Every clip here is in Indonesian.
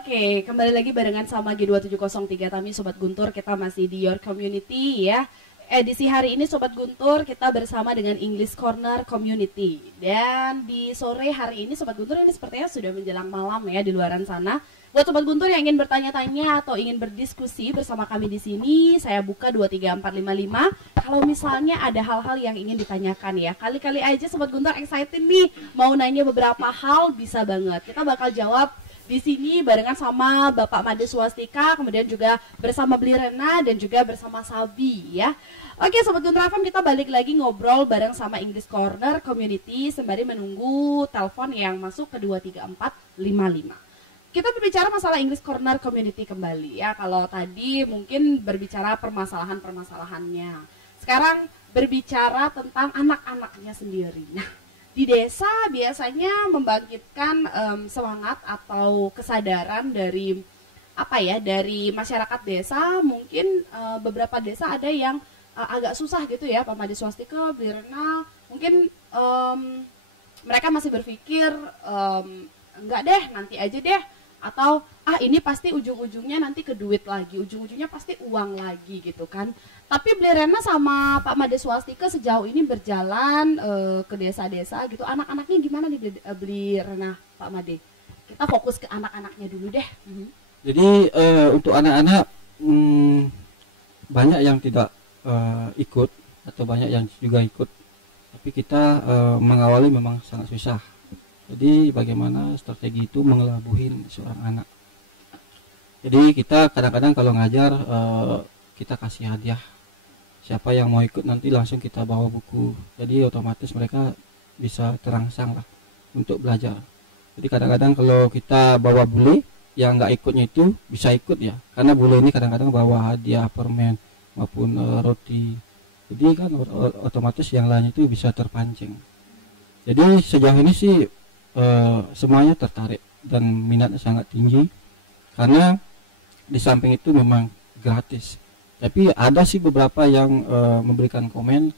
Oke, kembali lagi barengan sama G2703 Tami Sobat Guntur. Kita masih di Your Community ya. Edisi hari ini Sobat Guntur kita bersama dengan English Corner Community. Dan di sore hari ini Sobat Guntur ini sepertinya sudah menjelang malam ya di luaran sana. Buat Sobat Guntur yang ingin bertanya-tanya atau ingin berdiskusi bersama kami di sini, saya buka 23455. Kalau misalnya ada hal-hal yang ingin ditanyakan ya, kali-kali aja Sobat Guntur excited nih mau nanya beberapa hal, bisa banget. Kita bakal jawab di sini barengan sama Bapak Made Swastika, kemudian juga bersama Bli Rena dan juga bersama Sabi ya. Oke Sobat Guntur FM, kita balik lagi ngobrol bareng sama English Corner Community sembari menunggu telepon yang masuk ke 23455. Kita berbicara masalah English Corner Community kembali ya. Kalau tadi mungkin berbicara permasalahan-permasalahannya, sekarang berbicara tentang anak-anaknya sendiri. Nah, di desa biasanya membangkitkan semangat atau kesadaran dari dari masyarakat desa. Mungkin beberapa desa ada yang agak susah gitu ya, Pak Made Swastika, Bli Rena, mungkin mereka masih berpikir enggak deh, nanti aja deh, atau ini pasti ujung-ujungnya nanti ke duit lagi, ujung-ujungnya pasti uang lagi gitu kan. Tapi Bli Rena sama Pak Made Swastika sejauh ini berjalan ke desa-desa gitu. Anak-anaknya gimana nih Bli Rena, Pak Made? Kita fokus ke anak-anaknya dulu deh. Jadi untuk anak-anak banyak yang tidak ikut atau banyak yang juga ikut. Tapi kita mengawali memang sangat susah. Jadi bagaimana strategi itu mengelabuhin seorang anak. Jadi kita kadang-kadang kalau ngajar kita kasih hadiah. Siapa yang mau ikut nanti langsung kita bawa buku. Jadi otomatis mereka bisa terangsang lah untuk belajar. Jadi kadang-kadang kalau kita bawa bule yang nggak ikutnya itu bisa ikut ya. Karena bule ini kadang-kadang bawa hadiah permen maupun roti. Jadi kan otomatis yang lain itu bisa terpancing. Jadi sejauh ini sih semuanya tertarik dan minatnya sangat tinggi. Karena di samping itu memang gratis. Tapi ada sih beberapa yang memberikan komen,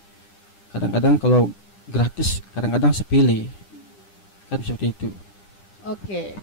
kadang-kadang kalau gratis kadang-kadang sepele, kan seperti itu. Oke,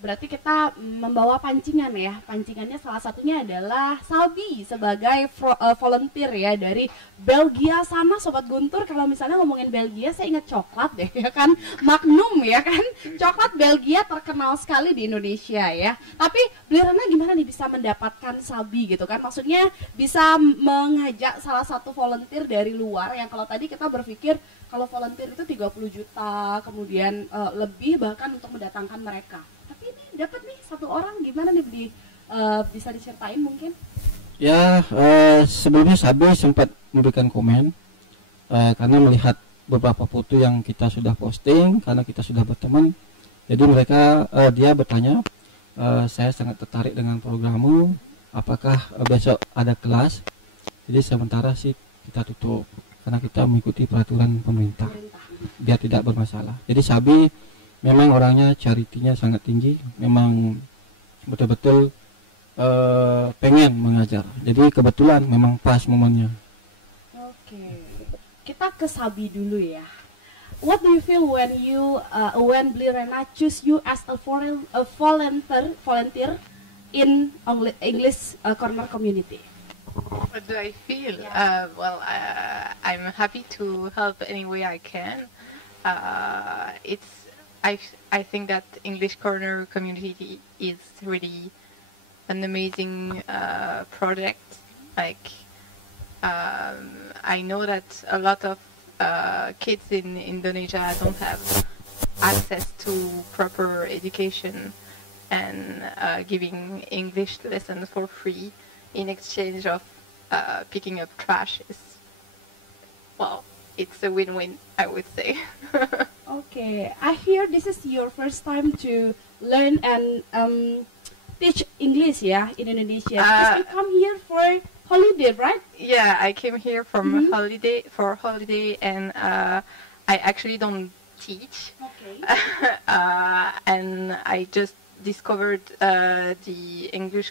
berarti kita membawa pancingan ya. Pancingannya salah satunya adalah Sabi sebagai volunteer ya dari Belgia sana Sobat Guntur. Kalau misalnya ngomongin Belgia saya ingat coklat deh ya kan, Magnum ya kan. Coklat Belgia terkenal sekali di Indonesia ya. Tapi Bli Rena gimana nih bisa mendapatkan Sabi gitu kan? Maksudnya bisa mengajak salah satu volunteer dari luar yang kalau tadi kita berpikir kalau volunteer itu 30 juta, kemudian lebih bahkan untuk mendatangkan mereka. Tapi ini dapat nih satu orang, gimana nih bisa diceritain mungkin? Ya, sebelumnya Sabi sempat memberikan komen karena melihat beberapa foto yang kita sudah posting, karena kita sudah berteman. Jadi dia bertanya, saya sangat tertarik dengan programmu, apakah besok ada kelas? Jadi sementara sih kita tutup karena kita mengikuti peraturan pemerintah biar tidak bermasalah. Jadi Sabi memang orangnya charity-nya sangat tinggi, memang betul-betul pengen mengajar. Jadi kebetulan memang pas momennya. Oke, kita ke Sabi dulu ya. What do you feel when Bli Rena choose you as a volunteer in English Corner Community? What do I feel? Yeah. I'm happy to help any way I can. I think that English Corner Community is really an amazing project. I know that a lot of kids in Indonesia don't have access to proper education, and giving English lessons for free in exchange of picking up trash it's a win-win, I would say. Okay, I hear this is your first time to learn and teach English in Indonesia. Because you come here for holiday, right? Yeah, I came here from holiday, and I actually don't teach. Okay. And I just discovered the English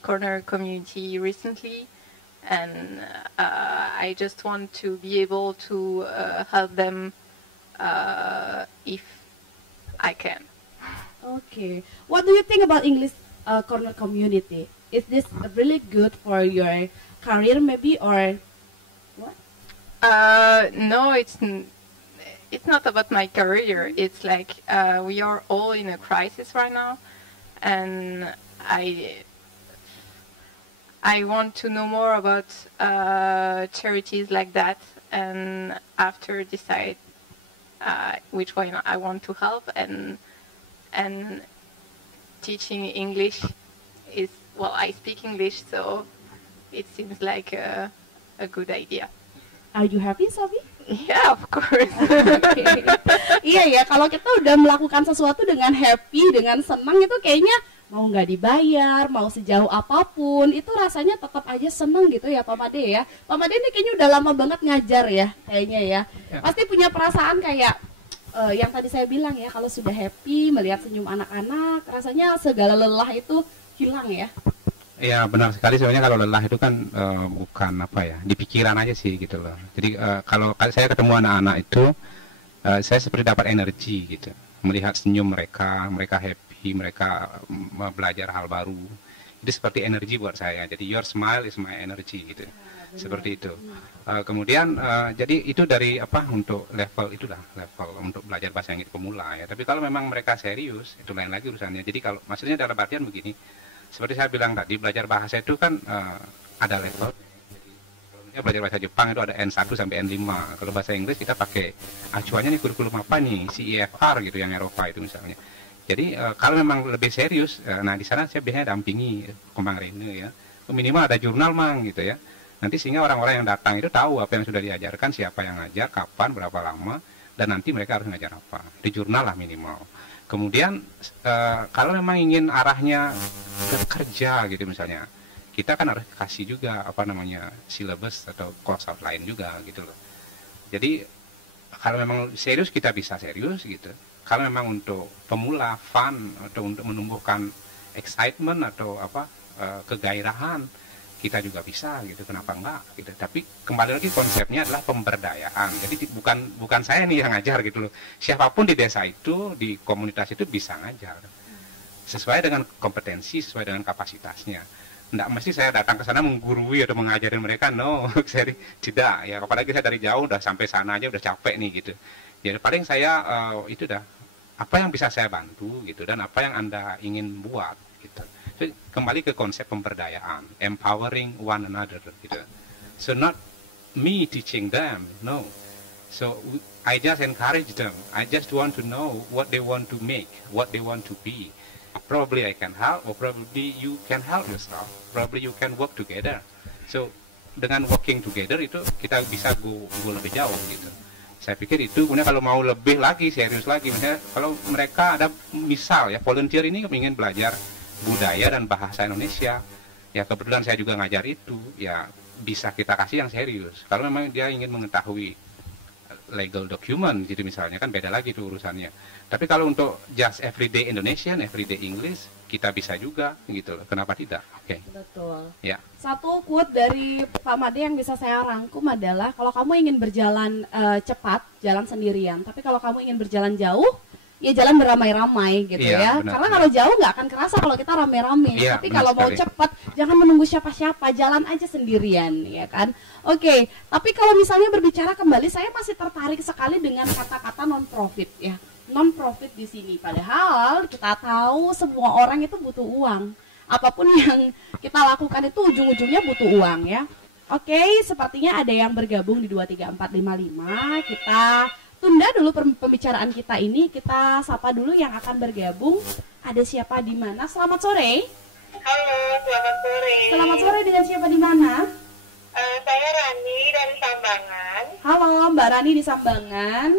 Corner community recently, and I just want to be able to help them if I can. Okay. What do you think about English corner community? Is this really good for your career, maybe, or what? No, it's not about my career. It's like we are all in a crisis right now, and I want to know more about charities like that, and after decide which one I want to help, and teaching English is, well, I speak English, so it seems like a good idea. Are you happy, Sobi? Yeah, of course. Okay. Iya ya, kalau kita udah melakukan sesuatu dengan happy, dengan senang, itu kayaknya mau nggak dibayar, mau sejauh apapun, itu rasanya tetap aja seneng gitu ya Pak Made ya. Pak Made ini kayaknya udah lama banget ngajar ya, kayaknya ya. Pasti punya perasaan kayak yang tadi saya bilang ya, kalau sudah happy melihat senyum anak-anak, rasanya segala lelah itu hilang ya. Ya benar sekali, sebenarnya kalau lelah itu kan bukan apa ya, di pikiran aja sih gitu loh. Jadi kalau saya ketemu anak-anak itu, saya seperti dapat energi gitu, melihat senyum mereka, mereka happy, mereka belajar hal baru. Itu seperti energi buat saya. Jadi your smile is my energy gitu, seperti itu. Kemudian jadi itu dari apa, untuk level itulah, level untuk belajar bahasa Inggris pemula ya. Tapi kalau memang mereka serius, itu lain lagi urusannya. Jadi kalau maksudnya dalam artian begini. Seperti saya bilang tadi, belajar bahasa itu kan ada level. Jadi, belajar bahasa Jepang itu ada N1 sampai N5. Kalau bahasa Inggris kita pakai acuannya nih, kurikulum apa nih, CEFR gitu, yang Eropa itu misalnya. Jadi kalau memang lebih serius, nah di sana saya biasanya dampingi Kembang Rene ya. Minimal ada jurnal mang gitu ya. Nanti sehingga orang-orang yang datang itu tahu apa yang sudah diajarkan, siapa yang ngajar, kapan, berapa lama, dan nanti mereka harus ngajar apa. Di jurnal lah minimal. Kemudian kalau memang ingin arahnya ke kerja gitu misalnya, kita kan harus kasih juga apa namanya syllabus atau course outline juga gitu loh. Jadi kalau memang serius kita bisa serius gitu. Kalau memang untuk pemula fun atau untuk menumbuhkan excitement atau apa kegairahan, kita juga bisa gitu, kenapa enggak gitu. Tapi kembali lagi konsepnya adalah pemberdayaan. Jadi bukan saya nih yang ngajar gitu loh. Siapapun di desa itu, di komunitas itu bisa ngajar. Sesuai dengan kompetensi, sesuai dengan kapasitasnya. Enggak mesti saya datang ke sana menggurui atau mengajari mereka, no. Saya tidak ya, apalagi saya dari jauh udah sampai sana aja udah capek nih gitu. Ya paling saya itu dah apa yang bisa saya bantu gitu, dan apa yang Anda ingin buat gitu. Kembali ke konsep pemberdayaan, empowering one another gitu. So not me teaching them, no. So I just encourage them. I just want to know what they want to make, what they want to be. Probably I can help, or probably you can help yourself. Probably you can work together. So dengan working together itu kita bisa go lebih jauh gitu. Saya pikir itu. Kemudian kalau mau lebih lagi, serius lagi, misalnya kalau mereka ada misal ya volunteer ini ingin belajar budaya dan bahasa Indonesia, ya kebetulan saya juga ngajar itu, ya bisa kita kasih yang serius. Kalau memang dia ingin mengetahui legal document gitu misalnya, kan beda lagi tuh urusannya. Tapi kalau untuk just everyday Indonesian, everyday English, kita bisa juga gitu loh. Kenapa tidak? Oke. Betul. Ya. Satu quote dari Pak Made yang bisa saya rangkum adalah, kalau kamu ingin berjalan cepat, jalan sendirian. Tapi kalau kamu ingin berjalan jauh, ya jalan beramai-ramai gitu ya. Benar, Karena benar. kalau jauh nggak akan kerasa kalau kita rame-rame. Iya, Tapi benar kalau mau sekali. cepat, jangan menunggu siapa-siapa, jalan aja sendirian, ya kan? Oke, tapi kalau misalnya berbicara kembali, saya masih tertarik sekali dengan kata-kata non-profit ya. Non-profit di sini. Padahal kita tahu semua orang itu butuh uang. Apapun yang kita lakukan itu ujung-ujungnya butuh uang ya. Oke, sepertinya ada yang bergabung di 23455. Kita tunda dulu pembicaraan kita ini, kita sapa dulu yang akan bergabung. Ada siapa di mana? Selamat sore. Halo, selamat sore. Selamat sore, dengan siapa di mana? Saya Rani dari Sambangan. Halo, Mbak Rani di Sambangan.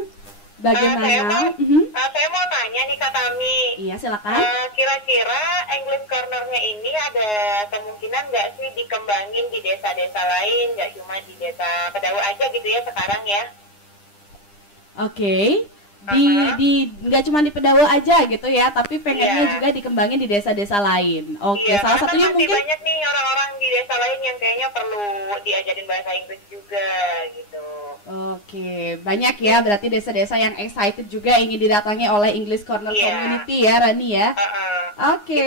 Bagaimana? Saya mau tanya nih Kak Tami. Iya, silakan. Kira-kira English Corner-nya ini ada kemungkinan nggak sih dikembangin di desa-desa lain, nggak cuma di desa Pedawa aja gitu ya sekarang ya? Oke. Nggak cuma di Pedawa aja gitu ya, tapi pengennya juga dikembangin di desa-desa lain. Oke, salah karena satunya kan masih mungkin. banyak nih orang-orang di desa lain yang kayaknya perlu diajarin bahasa Inggris juga gitu. Oke, banyak ya berarti desa-desa yang excited juga ingin didatangi oleh English Corner Community ya, Rani ya. Oke.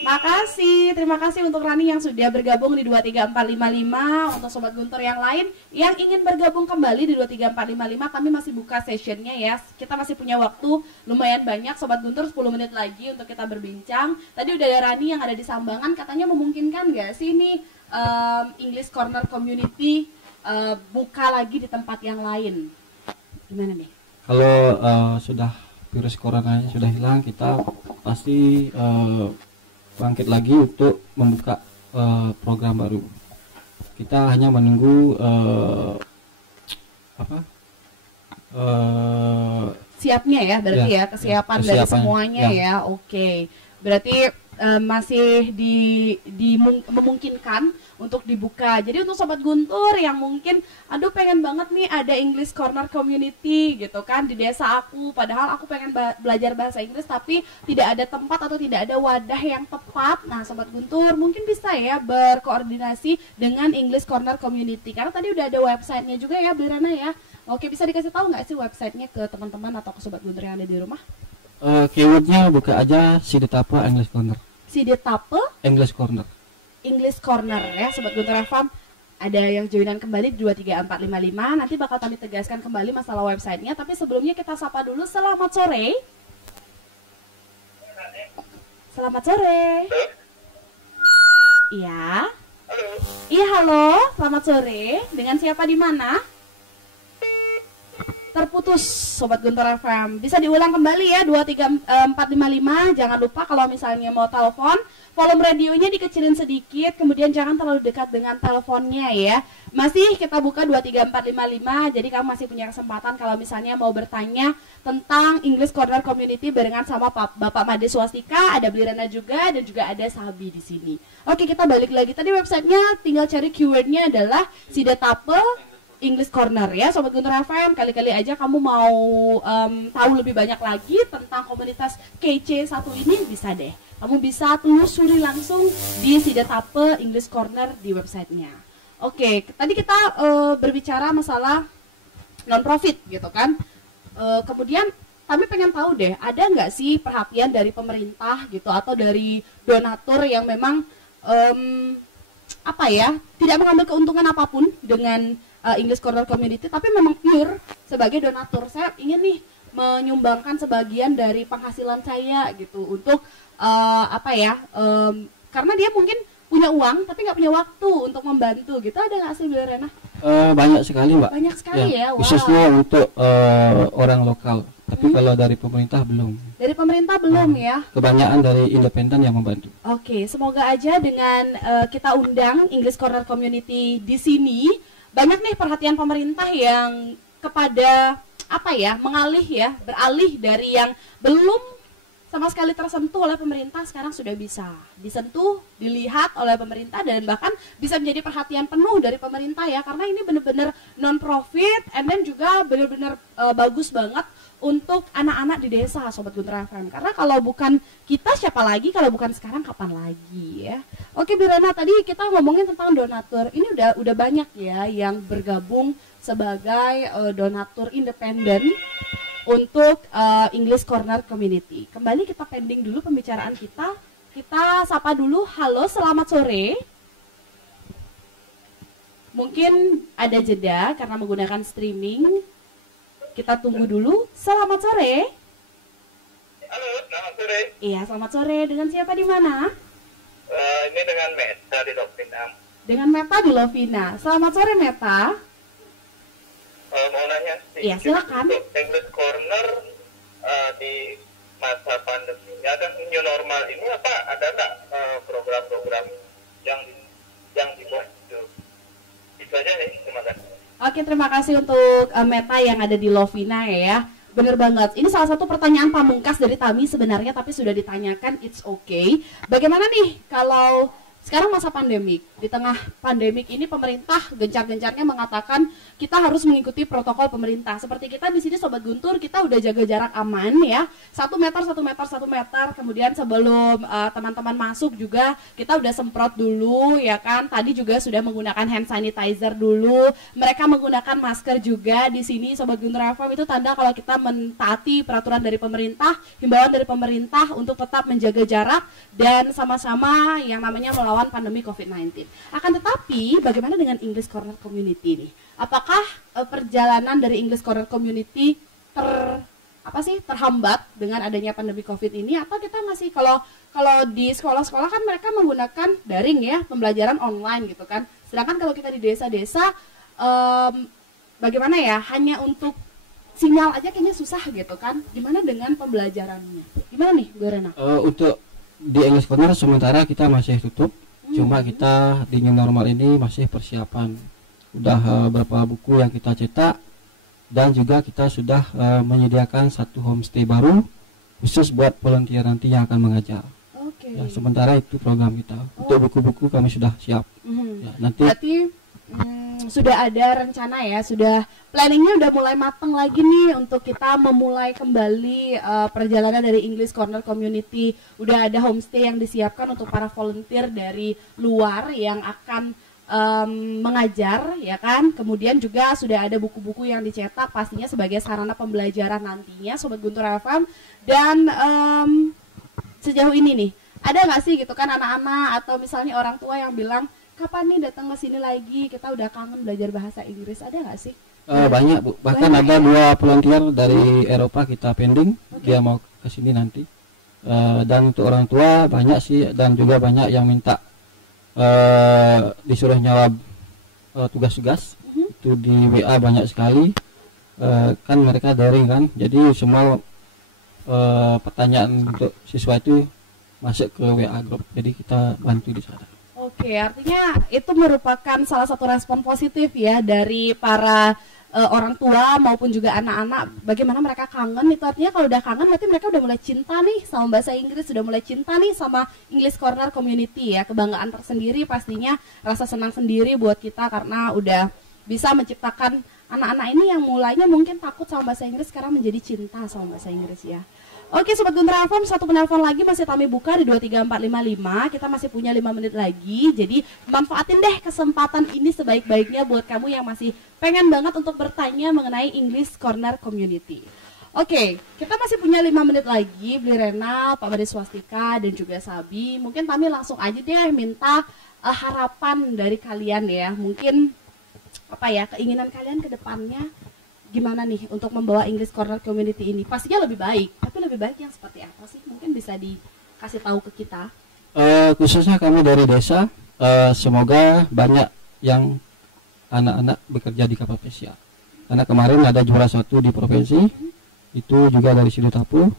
Makasih, terima kasih untuk Rani yang sudah bergabung di 23455. Untuk Sobat Guntur yang lain yang ingin bergabung kembali di 23455, kami masih buka sessionnya ya. Kita masih punya waktu lumayan banyak Sobat Guntur, 10 menit lagi untuk kita berbincang. Tadi udah ada Rani yang ada di Sambangan, katanya memungkinkan nggak sih ini English Corner Community buka lagi di tempat yang lain? Gimana nih? Kalau sudah virus coronanya sudah hilang, kita pasti bangkit lagi untuk membuka program baru. Kita hanya menunggu siapnya ya, berarti ya kesiapan dari semuanya ya. Oke, berarti masih memungkinkan untuk dibuka. Jadi untuk Sobat Guntur yang mungkin aduh pengen banget nih ada English Corner Community gitu kan di desa aku, padahal aku pengen belajar bahasa Inggris tapi tidak ada tempat atau tidak ada wadah yang tepat. Nah Sobat Guntur mungkin bisa ya berkoordinasi dengan English Corner Community, karena tadi udah ada websitenya juga ya Bli Rana ya. Oke, bisa dikasih tahu nggak sih websitenya ke teman-teman atau ke Sobat Guntur yang ada di rumah? Keywordnya buka aja Sidetape English Corner. Sidetape English Corner. English Corner ya Sobat Guntur FM. Ada yang joinan kembali di 23455. Nanti bakal kami tegaskan kembali masalah websitenya. Tapi sebelumnya kita sapa dulu. Selamat sore. Selamat sore. Iya. Iya halo. Selamat sore. Dengan siapa di mana? Terputus Sobat Guntur FM. Bisa diulang kembali ya 23455. Jangan lupa kalau misalnya mau telepon, volume radionya dikecilin sedikit, kemudian jangan terlalu dekat dengan teleponnya ya. Masih kita buka 23455. Jadi kamu masih punya kesempatan kalau misalnya mau bertanya tentang English Corner Community barengan sama Bapak Made Swastika, ada Bli Rana juga, dan juga ada Sabi di sini. Oke, kita balik lagi. Tadi websitenya tinggal cari keywordnya adalah Sidetape English Corner ya Sobat Guntur FM. Kali-kali aja kamu mau tahu lebih banyak lagi tentang komunitas KC1 ini, bisa deh kamu bisa telusuri langsung di Sidetape English Corner di websitenya. Oke, tadi kita berbicara masalah non-profit gitu kan. Kemudian kami pengen tahu deh, ada nggak sih perhatian dari pemerintah gitu atau dari donatur yang memang tidak mengambil keuntungan apapun dengan English Corner Community, tapi memang pure sebagai donatur. Saya ingin nih menyumbangkan sebagian dari penghasilan saya gitu untuk karena dia mungkin punya uang tapi nggak punya waktu untuk membantu gitu. Ada nggak sih Bli Rana? Banyak sekali Mbak. Banyak sekali ya. Khususnya untuk orang lokal. Tapi kalau dari pemerintah belum. Dari pemerintah belum ya. Kebanyakan dari independen yang membantu. Oke, semoga aja dengan kita undang English Corner Community di sini, banyak nih perhatian pemerintah yang kepada beralih dari yang belum sama sekali tersentuh oleh pemerintah, sekarang sudah bisa disentuh, dilihat oleh pemerintah, dan bahkan bisa menjadi perhatian penuh dari pemerintah ya, karena ini benar-benar non-profit and then juga benar-benar bagus banget untuk anak-anak di desa Sobat Guntur FM. Karena kalau bukan kita siapa lagi, kalau bukan sekarang kapan lagi ya. Oke Bli Rana, tadi kita ngomongin tentang donatur. Ini udah banyak ya yang bergabung sebagai donatur independen untuk English Corner Community. Kembali kita pending dulu pembicaraan kita. Kita sapa dulu. Halo, selamat sore. Mungkin ada jeda karena menggunakan streaming. Kita tunggu dulu. Selamat sore. Halo, selamat sore. Iya, selamat sore. Dengan siapa di mana? Ini dengan Meta di Lovina. Dengan Meta di Lovina. Selamat sore Meta. Mau nanya sih. Iya, silakan. English Corner di masa pandemi kan new normal ini ada nggak program-program yang dibuat itu? Itu aja nih, terima kasih. Oke, terima kasih untuk Meta yang ada di Lovina ya. Bener banget. Ini salah satu pertanyaan pamungkas dari Tami sebenarnya, tapi sudah ditanyakan, it's okay. Bagaimana nih kalau sekarang masa pandemik. Di tengah pandemik ini pemerintah gencar-gencarnya mengatakan kita harus mengikuti protokol pemerintah. Seperti kita di sini Sobat Guntur, kita udah jaga jarak aman ya. 1 meter, 1 meter, 1 meter. Kemudian sebelum teman-teman masuk juga kita udah semprot dulu ya kan. Tadi juga sudah menggunakan hand sanitizer dulu. Mereka menggunakan masker juga. Di sini Sobat Guntur FM itu tanda kalau kita mentaati peraturan dari pemerintah, himbauan dari pemerintah untuk tetap menjaga jarak dan sama-sama yang namanya melawan pandemi COVID-19. Akan tetapi, bagaimana dengan English Corner Community nih? Apakah perjalanan dari English Corner Community terhambat dengan adanya pandemi COVID ini? Atau kita masih kalau di sekolah-sekolah kan mereka menggunakan daring ya, pembelajaran online gitu kan. Sedangkan kalau kita di desa-desa, bagaimana ya? Hanya untuk sinyal aja kayaknya susah gitu kan. Gimana dengan pembelajarannya? Gimana nih, Bu Rena? Untuk di English Corner sementara kita masih tutup. Cuma kita di new normal ini masih persiapan. Udah berapa buku yang kita cetak dan juga kita sudah menyediakan satu homestay baru khusus buat volunteer nanti yang akan mengajar. Oke. Ya, sementara itu program kita. Untuk buku-buku kami sudah siap. Ya, nanti berarti sudah ada rencana ya, sudah planningnya udah mulai matang lagi nih untuk kita memulai kembali perjalanan dari English Corner Community. Udah ada homestay yang disiapkan untuk para volunteer dari luar yang akan mengajar ya kan. Kemudian juga sudah ada buku-buku yang dicetak pastinya sebagai sarana pembelajaran nantinya Sobat Guntur FM. Dan sejauh ini nih, ada nggak sih gitu kan anak-anak atau misalnya orang tua yang bilang, kapan nih datang ke sini lagi, kita udah kangen belajar bahasa Inggris, ada nggak sih? Banyak Bu, bahkan banyak, ada ya? 2 volunteer dari Eropa kita pending, dia mau ke sini nanti. Dan untuk orang tua banyak sih, dan juga banyak yang minta disuruh jawab tugas-tugas. Itu di WA banyak sekali, kan mereka daring kan, jadi semua pertanyaan untuk siswa itu masuk ke WA group, jadi kita bantu di sana. Oke, artinya itu merupakan salah satu respon positif ya dari para orang tua maupun juga anak-anak. Bagaimana mereka kangen, itu artinya kalau udah kangen berarti mereka udah mulai cinta nih sama bahasa Inggris, sudah mulai cinta nih sama English Corner Community ya. Kebanggaan tersendiri pastinya, rasa senang sendiri buat kita karena udah bisa menciptakan anak-anak ini yang mulainya mungkin takut sama bahasa Inggris sekarang menjadi cinta sama bahasa Inggris ya. Oke Sobat Guntur FM, satu penelpon lagi masih kami buka di 23455. Kita masih punya 5 menit lagi. Jadi manfaatin deh kesempatan ini sebaik-baiknya buat kamu yang masih pengen banget untuk bertanya mengenai English Corner Community. Oke, kita masih punya 5 menit lagi. Bli Rena, Pak Made Swastika dan juga Sabi. Mungkin kami langsung aja deh minta harapan dari kalian ya. Mungkin apa ya, keinginan kalian ke depannya gimana nih untuk membawa English Corner Community ini? Pastinya lebih baik, tapi lebih baik yang seperti apa sih? Mungkin bisa dikasih tahu ke kita. Khususnya kami dari desa, semoga banyak yang anak-anak bekerja di kapal pesiar. Karena kemarin ada juara 1 di provinsi, itu juga dari Sidutapu.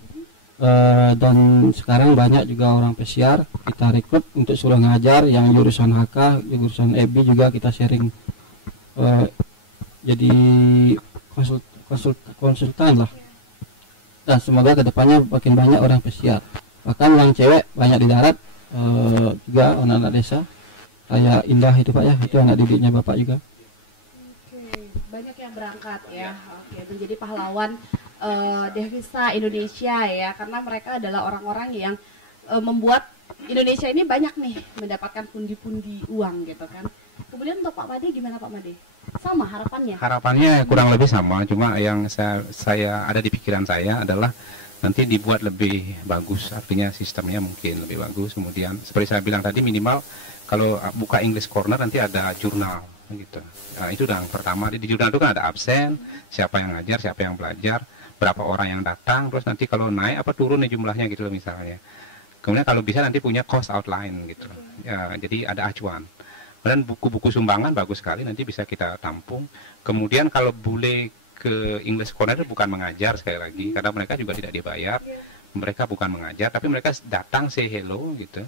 Dan sekarang banyak juga orang pesiar kita rekrut untuk suruh ngajar, yang jurusan HK, jurusan EB juga kita sharing, jadi konsultan lah. Dan semoga kedepannya makin banyak orang pesiar, bahkan yang cewek banyak di darat, juga anak-anak desa kayak Indah itu Pak ya, itu anak didiknya Bapak juga. Oke, banyak yang berangkat ya. Oke, menjadi pahlawan devisa Indonesia ya, karena mereka adalah orang-orang yang membuat Indonesia ini banyak nih mendapatkan pundi-pundi uang gitu kan. Kemudian untuk Pak Made gimana Pak Made? Sama harapannya? Harapannya kurang lebih sama, cuma yang saya ada di pikiran saya adalah nanti dibuat lebih bagus, artinya sistemnya mungkin lebih bagus. Kemudian seperti saya bilang tadi, minimal kalau buka English Corner nanti ada jurnal gitu. Nah, itu yang pertama, di jurnal itu kan ada absen, siapa yang ngajar, siapa yang belajar, berapa orang yang datang, terus nanti kalau naik apa turun nih jumlahnya gitu loh misalnya. Kemudian kalau bisa nanti punya cost outline gitu ya, jadi ada acuan. Dan buku-buku sumbangan bagus sekali, nanti bisa kita tampung. Kemudian kalau boleh ke English Corner itu bukan mengajar sekali lagi, karena mereka juga tidak dibayar. Mereka bukan mengajar, tapi mereka datang say hello gitu.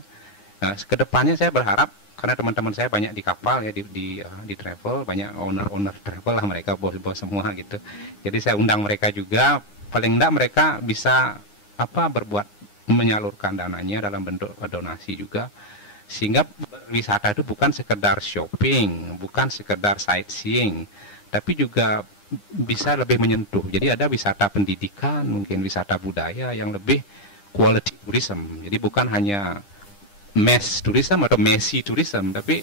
Nah, kedepannya saya berharap, karena teman-teman saya banyak di kapal ya, di travel, banyak owner travel lah, mereka bos-bos semua gitu. Jadi saya undang mereka juga, paling enggak mereka bisa berbuat menyalurkan dananya dalam bentuk donasi juga, Sehingga wisata itu bukan sekedar shopping, bukan sekedar sightseeing, tapi juga bisa lebih menyentuh. Jadi ada wisata pendidikan, mungkin wisata budaya yang lebih quality tourism. Jadi bukan hanya mass tourism atau messy tourism, tapi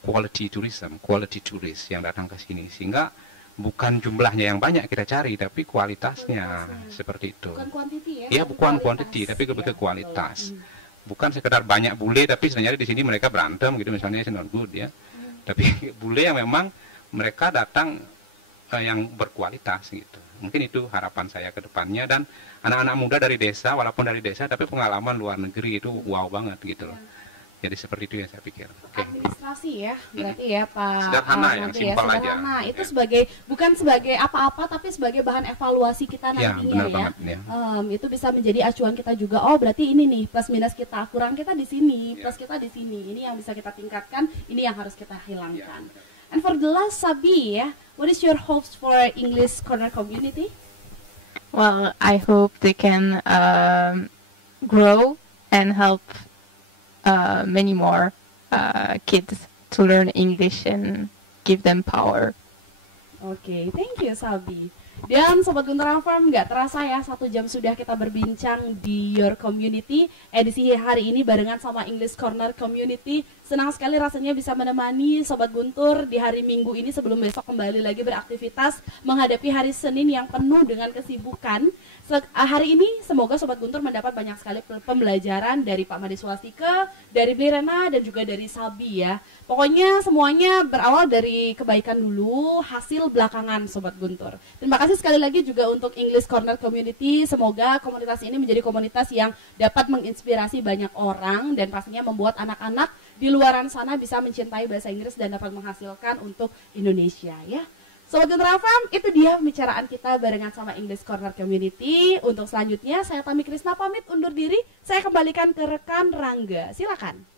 quality tourism, quality tourist yang datang ke sini. Sehingga bukan jumlahnya yang banyak kita cari, tapi kualitasnya seperti itu. Bukan quantity ya? Iya, bukan quantity, tapi lebih ke kualitas. Bukan sekedar banyak bule, tapi sebenarnya di sini mereka berantem gitu, misalnya, it's not good ya. Tapi bule yang memang mereka datang yang berkualitas gitu. Mungkin itu harapan saya ke depannya, dan anak-anak muda dari desa, walaupun dari desa, tapi pengalaman luar negeri itu wow banget gitu loh. Jadi seperti itu yang saya pikir. Administrasi ya, berarti ya Pak. Sederhana, yang simpel aja. Itu sebagai, bukan sebagai apa-apa, tapi sebagai bahan evaluasi kita Ya, nantinya benar ya. banget, ya. Itu bisa menjadi acuan kita juga. Oh, berarti ini nih plus minus kita, kurang kita di sini, plus kita di sini. Ini yang bisa kita tingkatkan, ini yang harus kita hilangkan. And for the last, Sabi ya, what is your hopes for English Corner community? Well, I hope they can grow and help many more kids to learn English and give them power. Oke, thank you Sabi. Dan Sobat Guntur Farm, nggak terasa ya 1 jam sudah kita berbincang di Your Community edisi hari ini barengan sama English Corner Community. Senang sekali rasanya bisa menemani Sobat Guntur di hari Minggu ini sebelum besok kembali lagi beraktivitas menghadapi hari Senin yang penuh dengan kesibukan. Hari ini semoga Sobat Guntur mendapat banyak sekali pembelajaran dari Pak Made Swastike, dari Blirena, dan juga dari Sabi ya. Pokoknya semuanya berawal dari kebaikan dulu, hasil belakangan Sobat Guntur. Terima kasih sekali lagi juga untuk English Corner Community. Semoga komunitas ini menjadi komunitas yang dapat menginspirasi banyak orang dan pastinya membuat anak-anak di luaran sana bisa mencintai bahasa Inggris dan dapat menghasilkan untuk Indonesia ya. Sobat Guntur FM, itu dia pembicaraan kita barengan sama English Corner Community. Untuk selanjutnya saya Tami Krisna pamit undur diri. Saya kembalikan ke rekan Rangga. Silakan.